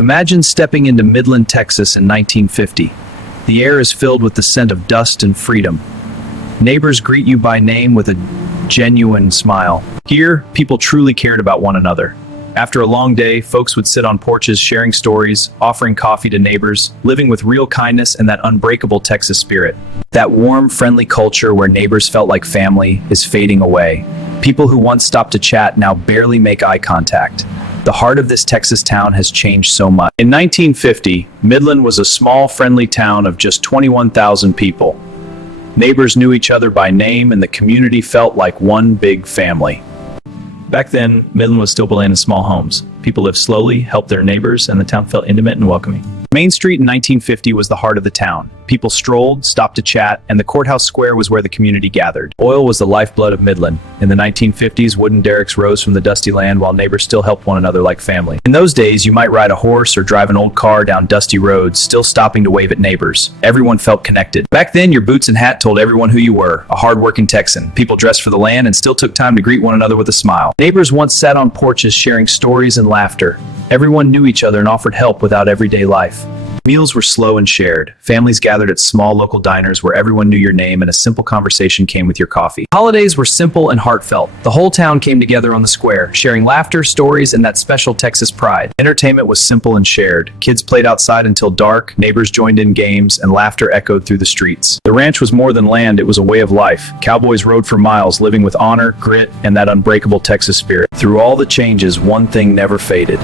Imagine stepping into Midland, Texas in 1950. The air is filled with the scent of dust and freedom. Neighbors greet you by name with a genuine smile. Here, people truly cared about one another. After a long day, folks would sit on porches sharing stories, offering coffee to neighbors, living with real kindness and that unbreakable Texas spirit. That warm, friendly culture where neighbors felt like family is fading away. People who once stopped to chat now barely make eye contact. The heart of this Texas town has changed so much. In 1950, Midland was a small, friendly town of just 21,000 people. Neighbors knew each other by name and the community felt like one big family. Back then, Midland was still built in small homes. People lived slowly, helped their neighbors, and the town felt intimate and welcoming. Main Street in 1950 was the heart of the town. People strolled, stopped to chat, and the courthouse square was where the community gathered. Oil was the lifeblood of Midland. In the 1950s, wooden derricks rose from the dusty land while neighbors still helped one another like family. In those days, you might ride a horse or drive an old car down dusty roads, still stopping to wave at neighbors. Everyone felt connected. Back then, your boots and hat told everyone who you were, a hard-working Texan. People dressed for the land and still took time to greet one another with a smile. Neighbors once sat on porches sharing stories and laughter. Everyone knew each other and offered help without everyday life. Meals were slow and shared. Families gathered at small local diners where everyone knew your name and a simple conversation came with your coffee. Holidays were simple and heartfelt. The whole town came together on the square, sharing laughter, stories, and that special Texas pride. Entertainment was simple and shared. Kids played outside until dark, neighbors joined in games, and laughter echoed through the streets. The ranch was more than land, it was a way of life. Cowboys rode for miles, living with honor, grit, and that unbreakable Texas spirit. Through all the changes, one thing never faded: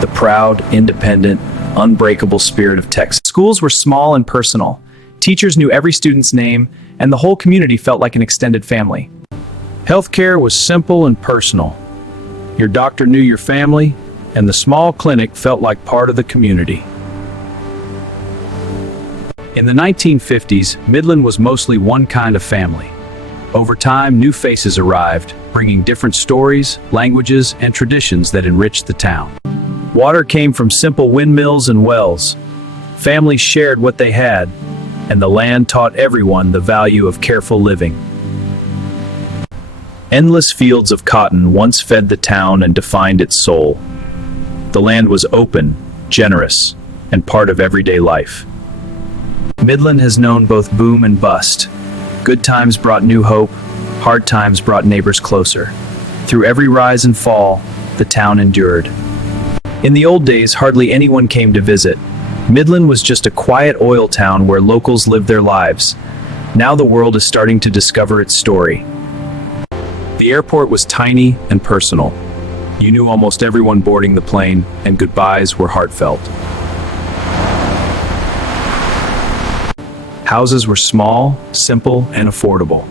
the proud, independent, unbreakable spirit of Texas. Schools were small and personal. Teachers knew every student's name, and the whole community felt like an extended family. Healthcare was simple and personal. Your doctor knew your family, and the small clinic felt like part of the community. In the 1950s, Midland was mostly one kind of family. Over time, new faces arrived, bringing different stories, languages, and traditions that enriched the town. Water came from simple windmills and wells. Families shared what they had, and the land taught everyone the value of careful living. Endless fields of cotton once fed the town and defined its soul. The land was open, generous, and part of everyday life. Midland has known both boom and bust. Good times brought new hope, hard times brought neighbors closer. Through every rise and fall, the town endured. In the old days, hardly anyone came to visit. Midland was just a quiet oil town where locals lived their lives. Now the world is starting to discover its story. The airport was tiny and personal. You knew almost everyone boarding the plane, and goodbyes were heartfelt. Houses were small, simple, and affordable.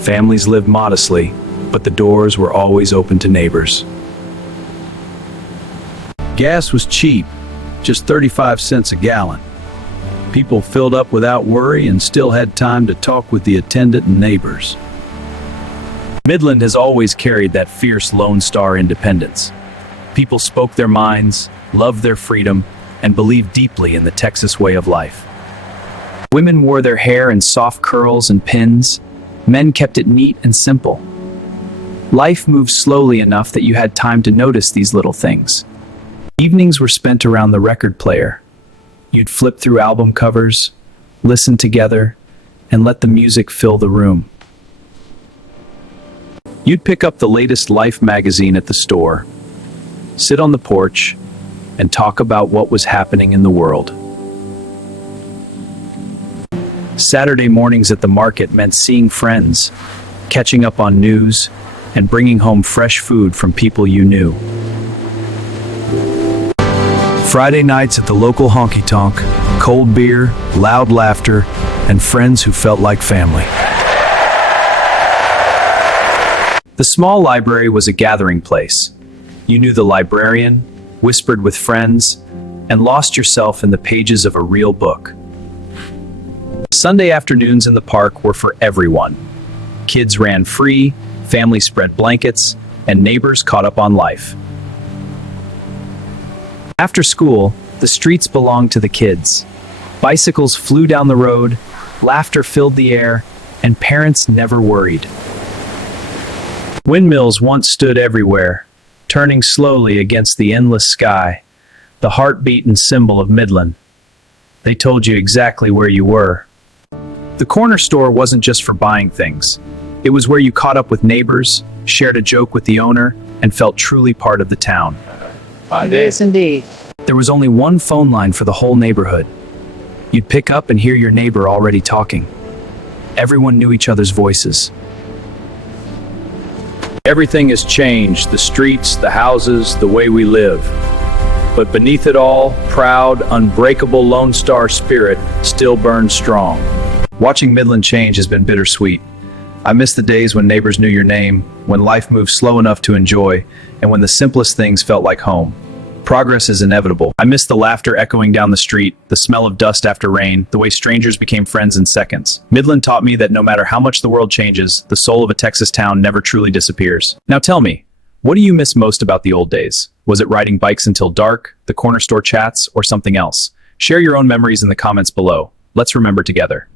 Families lived modestly, but the doors were always open to neighbors. Gas was cheap, just 35 cents a gallon. People filled up without worry and still had time to talk with the attendant and neighbors. Midland has always carried that fierce Lone Star independence. People spoke their minds, loved their freedom, and believed deeply in the Texas way of life. Women wore their hair in soft curls and pins. Men kept it neat and simple. Life moved slowly enough that you had time to notice these little things. Evenings were spent around the record player. You'd flip through album covers, listen together, and let the music fill the room. You'd pick up the latest Life magazine at the store, sit on the porch, and talk about what was happening in the world. Saturday mornings at the market meant seeing friends, catching up on news, and bringing home fresh food from people you knew. Friday nights at the local honky-tonk, cold beer, loud laughter, and friends who felt like family. The small library was a gathering place. You knew the librarian, whispered with friends, and lost yourself in the pages of a real book. Sunday afternoons in the park were for everyone. Kids ran free, families spread blankets, and neighbors caught up on life. After school, the streets belonged to the kids. Bicycles flew down the road, laughter filled the air, and parents never worried. Windmills once stood everywhere, turning slowly against the endless sky. the heartbeat and symbol of Midland. They told you exactly where you were. The corner store wasn't just for buying things. It was where you caught up with neighbors, shared a joke with the owner, and felt truly part of the town. Yes, indeed. There was only one phone line for the whole neighborhood. You'd pick up and hear your neighbor already talking. Everyone knew each other's voices. Everything has changed, the streets, the houses, the way we live. But beneath it all, proud, unbreakable Lone Star spirit still burns strong. Watching Midland change has been bittersweet. I miss the days when neighbors knew your name, when life moved slow enough to enjoy, and when the simplest things felt like home. Progress is inevitable. I miss the laughter echoing down the street, the smell of dust after rain, the way strangers became friends in seconds. Midland taught me that no matter how much the world changes, the soul of a Texas town never truly disappears. Now tell me, what do you miss most about the old days? Was it riding bikes until dark, the corner store chats, or something else? Share your own memories in the comments below. Let's remember together.